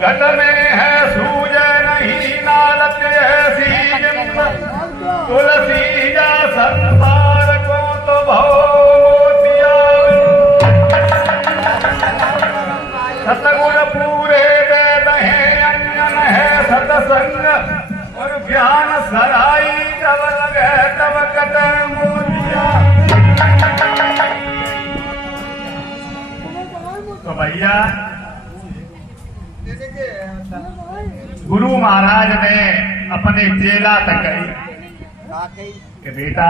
घट में है सूज नहीं नालत ऐसी जिंद तुलसी जा संसार को तो भव मोतिया सतगुण पूरे वेद हैं अंजन है सतसंग और ज्ञान सराई जब लगे तब कट मोतिया। तो भैया गुरु महाराज ने अपने चेला तक कही कि बेटा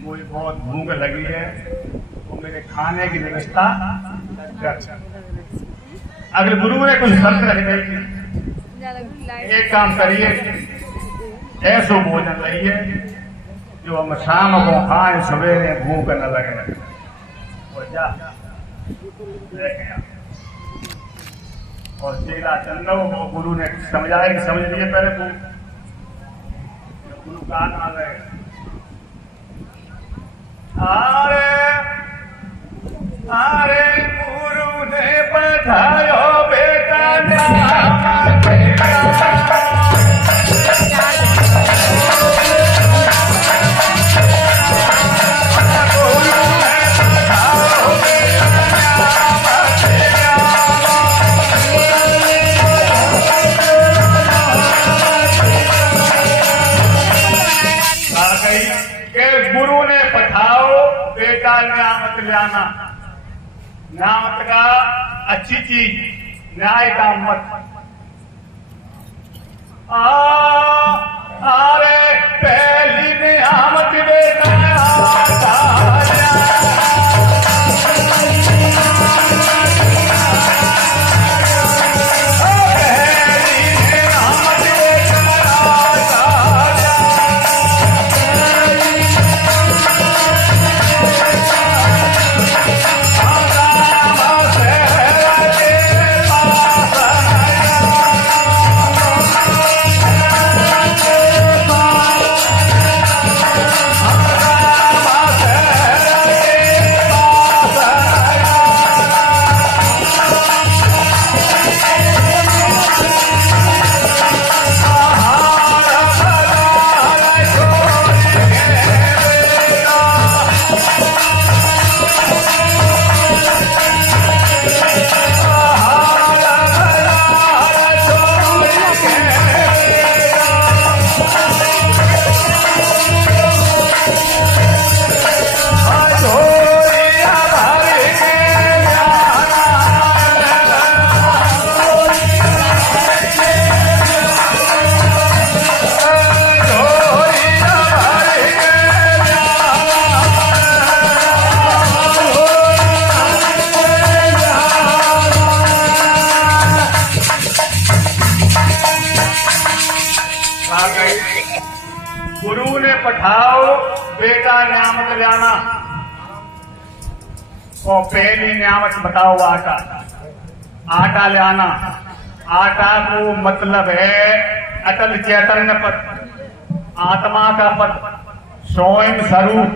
मुझे बहुत भूख लगी है तो मेरे खाने की व्यवस्था कर। अगर गुरु ने कुछ शर्त रख दी, एक काम करिए, ऐसो भोजन लाइए जो हम शाम को खाएं सवेरे भूख न लगे। और जा और चेला चंदो गुरु ने समझाया कि समझ लिए पहले गुरु कहा ना गए। अरे गुरु ने पढ़ायो बेटा नाम तेरा। गुरु ने पठाओ बेटा न्यामत लाना। न्यामत का अच्छी चीज, न्याय का मत। अरे पहली न्यामत बेटा गुरु ने पठाओ बेटा न्यामत लाना। और पहली न्यामत बताओ आटा। आटा लाना। आटा को मतलब है अटल चैतन्य पद, आत्मा का पद, स्वयं स्वरूप।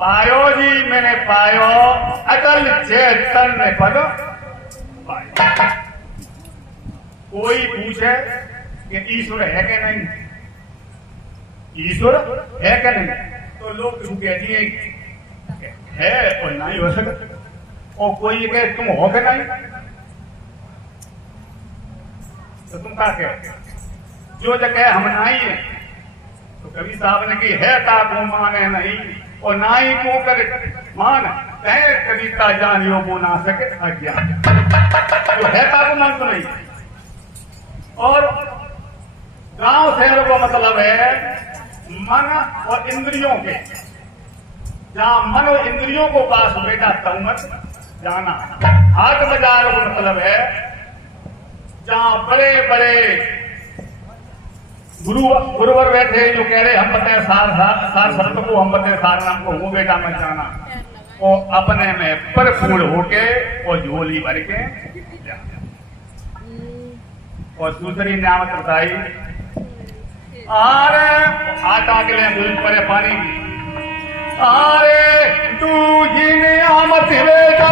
पायो जी मैंने पायो अटल चैतन्य पद पायो। कोई पूछे कि ईश्वर है कि नहीं, ईश्वर है कि नहीं, तो लोग क्यों कहती है और नहीं हो सकता। और कोई कहे तुम हो कि नहीं, तो तुम क्या कहे? जो जगह हम नहीं है, तो कवि साहब ने की है ता को माने नहीं और ना ही को कर मान कहे कविता जानियो को ना सके अज्ञान। तो है ता को मान तो नहीं। और गांव शहरों का मतलब है मन और इंद्रियों के। जहां मन और इंद्रियों को पास बेटा तब मत जाना। हाट बाजार का मतलब है जहां बड़े बड़े गुरुवर बैठे जो कह रहे हम बताए सार शब्द को, हम बताए सार नाम को, वो बेटा मत जाना। और अपने में परिपूर्ण होके और झोली भर के जाना। और दूसरी न्यामत बताई आरे आटा के लिए दूध परे पानी की। आरे तू जी न्यामत बेटा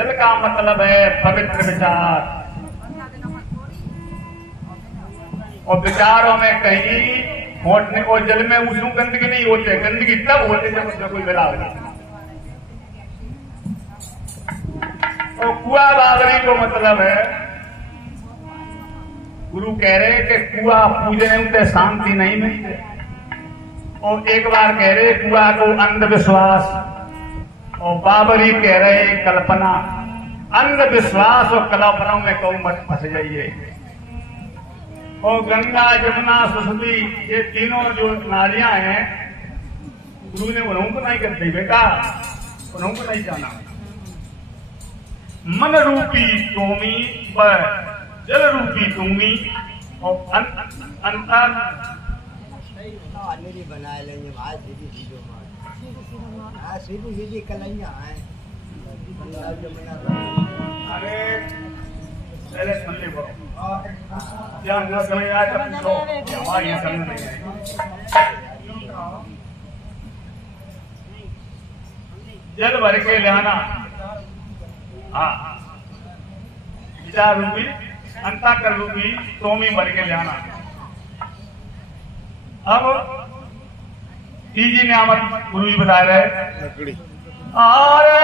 जल का मतलब है पवित्र विचार, और विचारों में कहीं होटने और जल में उसमें गंदगी नहीं होते, गंदगी तब होते जब उसमें कोई मिला होगा। और कुआ बावरी को मतलब है, गुरु कह रहे कि कुआ पूजने उनसे शांति नहीं मिलती, और एक बार कह रहे कुआ को अंधविश्वास, और बाबरी कह रहे कल्पना। अंधविश्वास और कल्पनाओं में कौ मत फंस जाइए। और गंगा जमुना सरस्वती ये तीनों जो नालियां हैं, गुरु ने उन्हों को नहीं करते बेटा, उन्हों को नहीं जाना। मन रूपी तोमी पर जल रूपी तुमी, और अंतर बनाए लेंगे सीधी सीधी कलैया है। अरे पहले सुन ले वो क्या न समझ आए तब पूछो, हमारे यहाँ समझ नहीं आएगी। जल भर के लाना, हाँ विचार रूपी अंताकर रूपी तोमी भर के लाना। अब तीजी नियामत गुरु जी बता रहे, आरे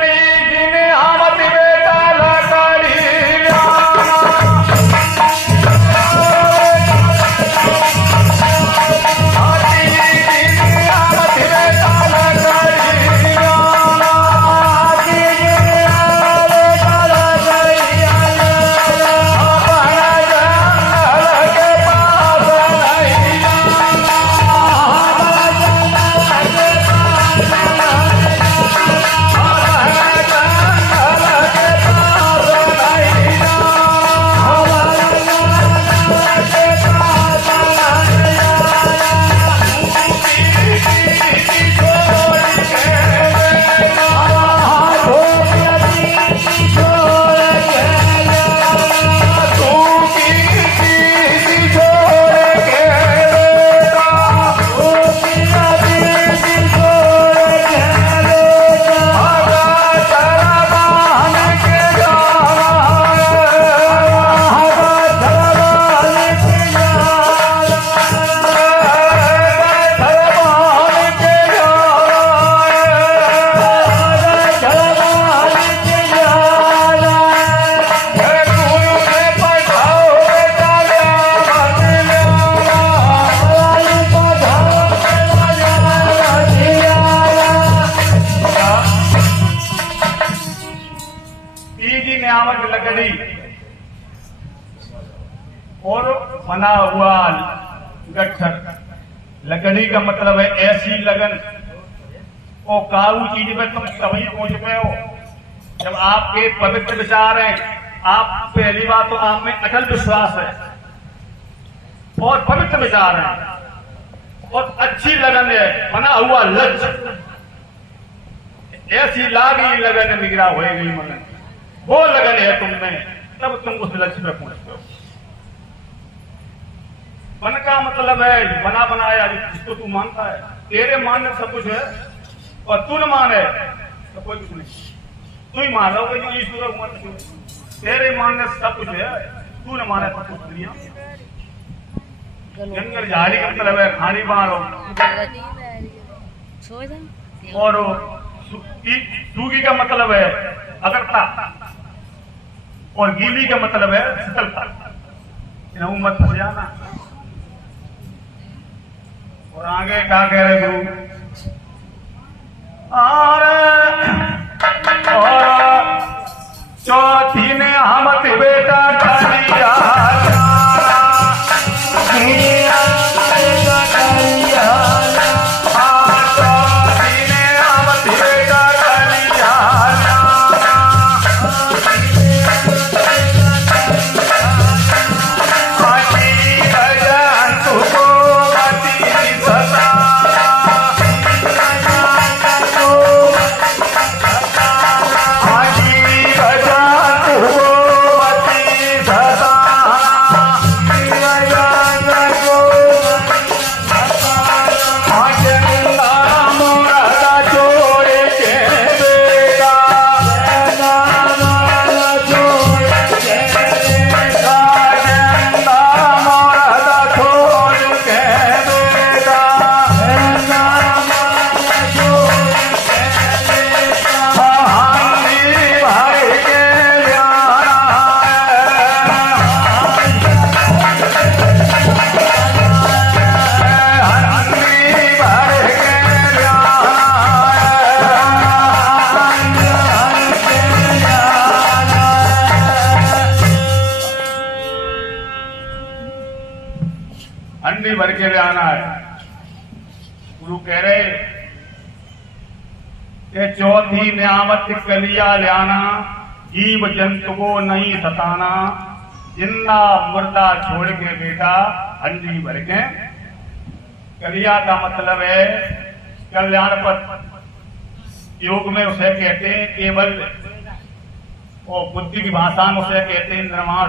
तीजी नियामत बेटा लकड़ी और बना हुआ गट्ठर। लकड़ी का मतलब है ऐसी लगन, और काऊ चीज में तुम तभी पहुंच गए हो जब आपके पवित्र विचार हैं। आप पहली बात तो आप में अटल विश्वास है और पवित्र विचार है और अच्छी लगन है, बना हुआ लक्ष्य। ऐसी लागी लगन निगरा हो गई मन, वो लगन है तुम में, तब तुम उस लक्ष्य पे पहुंचते हो। मन का मतलब है बना बनाया जिसको तू मानता है। तेरे मानने सब कुछ है और तू न माने तो कोई कुछ नहीं। तू ही मान लो कि ईश्वर मत, तेरे मानने सब कुछ है, तू न माने तो कुछ दुनिया। जंगल झाड़ी का मतलब है खानी मारो, और सूगी का मतलब है अगरता, और गीली का मतलब है शीतलता। मत हो जाना। और आगे क्या कह रहे गुरु, और चौथी ने हमत बेटा कलिया, हंडी भर के ले आना है। गुरु कह रहे कि चौथी न्यामत कलिया ले आना, जीव जंतु को नहीं सताना, जिंदा मुर्दा छोड़ के बेटा हंडी भर के। कलिया का मतलब है कल्याण पथ। योग में उसे कहते हैं केवल, और बुद्धि की भाषा में उसे कहते हैं निर्माण,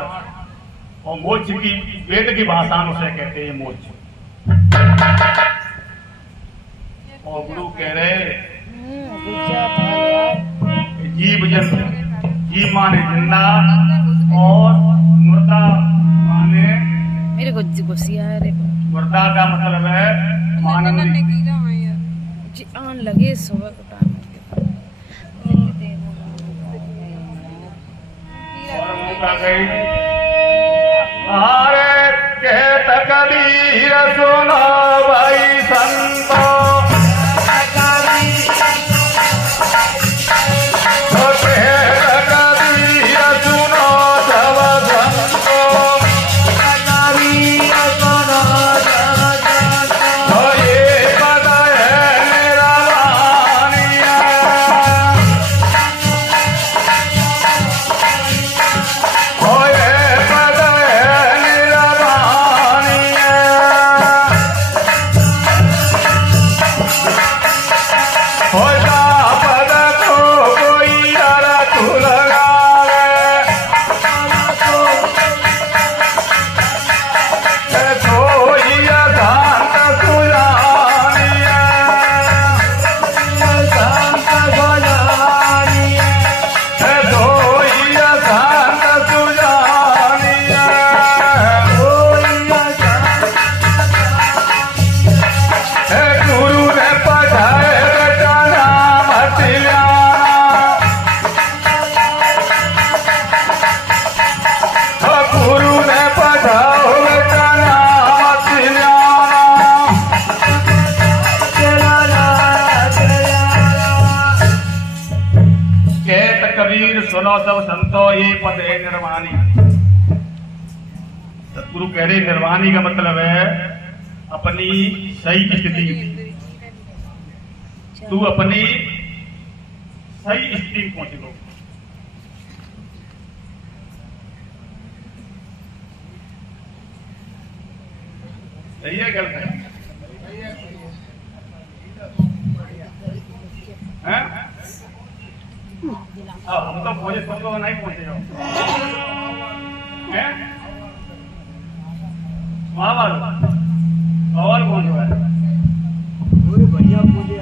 और मोक्ष की वेद की भाषा में उसे कहते हैं मोक्ष। और गुरु कह रहे जीव जंतु, जीव माने जिंदा और मुर्दा माने, मेरे को गुस्सिया है। मुर्दा का मतलब है मानव जी आन लगे सुबह को टाइम अरे कहत कबीर सुनो भाई संतो, कहत कबीर सुनो सब संतो, ये पद है निरवानिया, ये पद है निरवानिया। होता पद को कोई अर्थ लगावे, सोई अशांत सुजानिया, सोई अशांत सुजानिया। गुरु ने पढ़ाए रटाना मत ल्याना, गुरु ने पढ़ाओ रटाना मत ल्याना। कहत कबीर सुनो सब संतो, ये पद है निर्वाणी। सतगुरु कह रहे निर्वाणी का मतलब है अपनी सही स्थिति। तू अपनी सही स्थिति में पहुंच लो। सही है गलत है? हैं? हम तो पहुंचे, तुम तो नहीं पहुंचे हो। हैं? वहां वालों और कौन है? पूरे बढ़िया पूजे